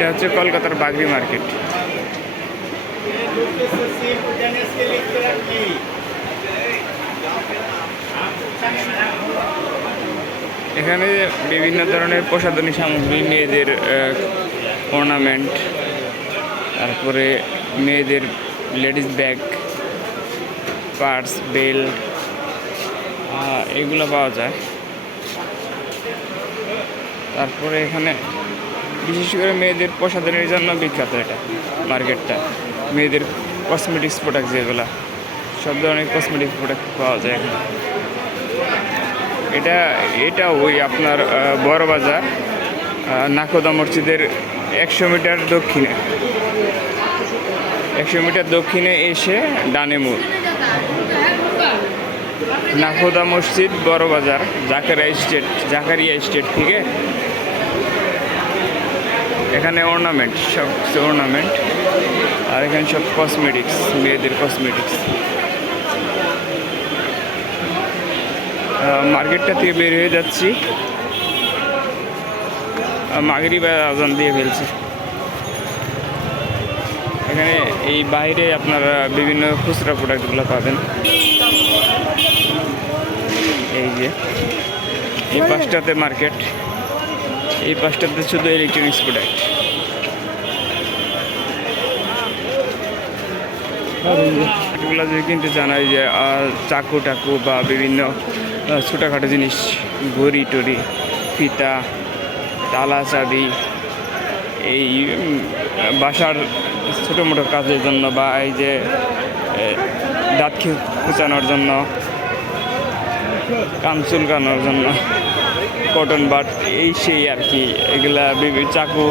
এটা হচ্ছে কলকাতার বাগরি মার্কেট। এখানে বিভিন্ন ধরনের প্রসাধনী সামগ্রী, মেয়েদের অর্নামেন্ট তারপরে মেয়েদের লেডিস ব্যাগ পার্স বেল এগুলো পাওয়া যায়। তারপরে এখানে বিশেষ করে মেয়েদের প্রসাধনের জন্য বিখ্যাত এটা মার্কেটটা। মেয়েদের কসমেটিক্স প্রোডাক্ট যেগুলো, সব ধরনের কসমেটিক্স প্রোডাক্ট পাওয়া যায় এখানে। এটা এটা ওই আপনার বড় বাজার নাকোদা মসজিদের একশো মিটার দক্ষিণে। একশো মিটার দক্ষিণে এসে ডানে মোড় নাকোদা মসজিদ, বড় বাজার, জাকারিয়া স্টেট জাকারিয়া স্টেট থেকে এখানে অর্নামেন্ট সব অর্নামেন্ট আর এখানে সব কসমেটিক্স মেয়েদের কসমেটিক্স মার্কেটটা থেকে বের হয়ে যাচ্ছি। মাগরি বা আজান দিয়ে ফেলছে। এখানে এই বাইরে আপনারা বিভিন্ন খুচরা প্রোডাক্টগুলো পাবেন। এই যে, এই পাঁচটাতে মার্কেট এই পাঁচটাতে শুধু ইলেকট্রনিক্স প্রোডাক্ট এগুলো যদি কিনতে চান, এই যে চাকু টাকু বা বিভিন্ন ছোটোখাটো জিনিস, ঘড়ি টড়ি, ফিতা, তালা চাবি, এই বাসার ছোটো মোটো কাজের জন্য বা এই যে দাঁত খুঁচানোর জন্য কান চুলকানোর জন্য। কটন বাট এই সেই আর কি। এগুলা চাকু,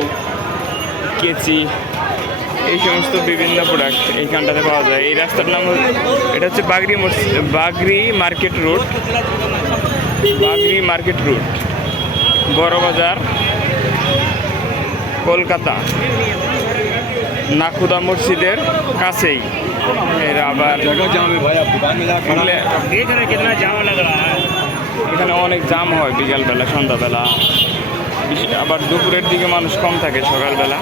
কেচি, এই সমস্ত বিভিন্ন প্রোডাক্ট এইখানটাতে পাওয়া যায়। এই রাস্তার নাম এটা হচ্ছে Bagri Bagri market road. Bagri market road. Bara Bazar, Kolkata. নাকুদা মসজিদের কাছেই। আবার এখানে অনেক জাম হয় বিকালবেলা সন্ধ্যাবেলা। আবার দুপুরের দিকে মানুষ কম থাকে সকালবেলা।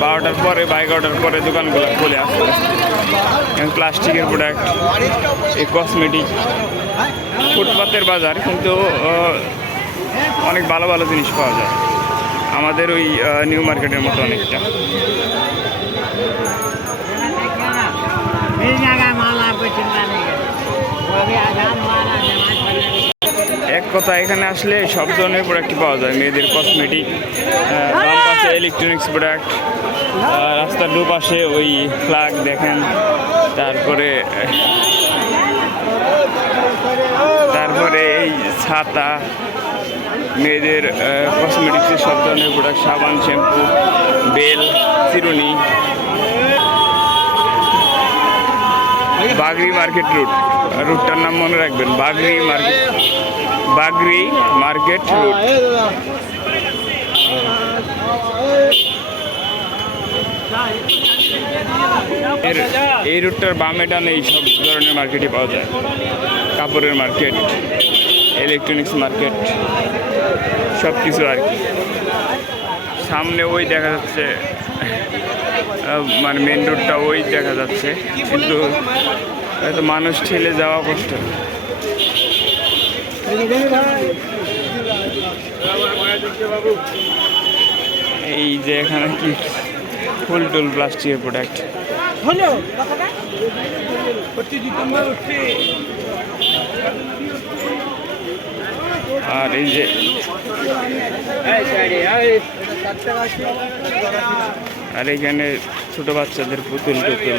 বারোটার পরে বা এগারোটার পরে দোকানগুলো খুলে আসতে প্লাস্টিকের প্রোডাক্ট এই কসমেটিক। ফুটপাতের বাজার কিন্তু অনেক ভালো ভালো জিনিস পাওয়া যায়। আমাদের ওই নিউ মার্কেটের মতো অনেকটা। এক কথা, এখানে আসলে সব ধরনের প্রোডাক্টই পাওয়া যায়। মেয়েদের কসমেটিক পাশে ইলেকট্রনিক্স প্রোডাক্ট রাস্তার দুপাশে ওই ফ্ল্যাগ দেখেন, তারপরে তারপরে এই ছাতা, মেয়েদের কসমেটিক্সের সব ধরনের প্রোডাক্ট সাবান শ্যাম্পু বেল চিরুনি বাগরি মার্কেট রুট। রুটটার নাম মনে রাখবেন, Bagri market. Bagri market route. এই রুটটার বামে ডানে সব ধরনের মার্কেটই পাওয়া যায়। কাপড়ের মার্কেট ইলেকট্রনিক্স মার্কেট সব কিছু আর কি। সামনে ওই দেখা যাচ্ছে মানে মেন রোডটা ওই দেখা যাচ্ছে। কিন্তু হয়তো মানুষ ঠেলে যাওয়া কষ্ট। এই যে এখানে কি ফুল টুল প্লাস্টিকের প্রোডাক্ট হলো আর এই যে আর এখানে ছোট বাচ্চাদের পুতুল টুতুল।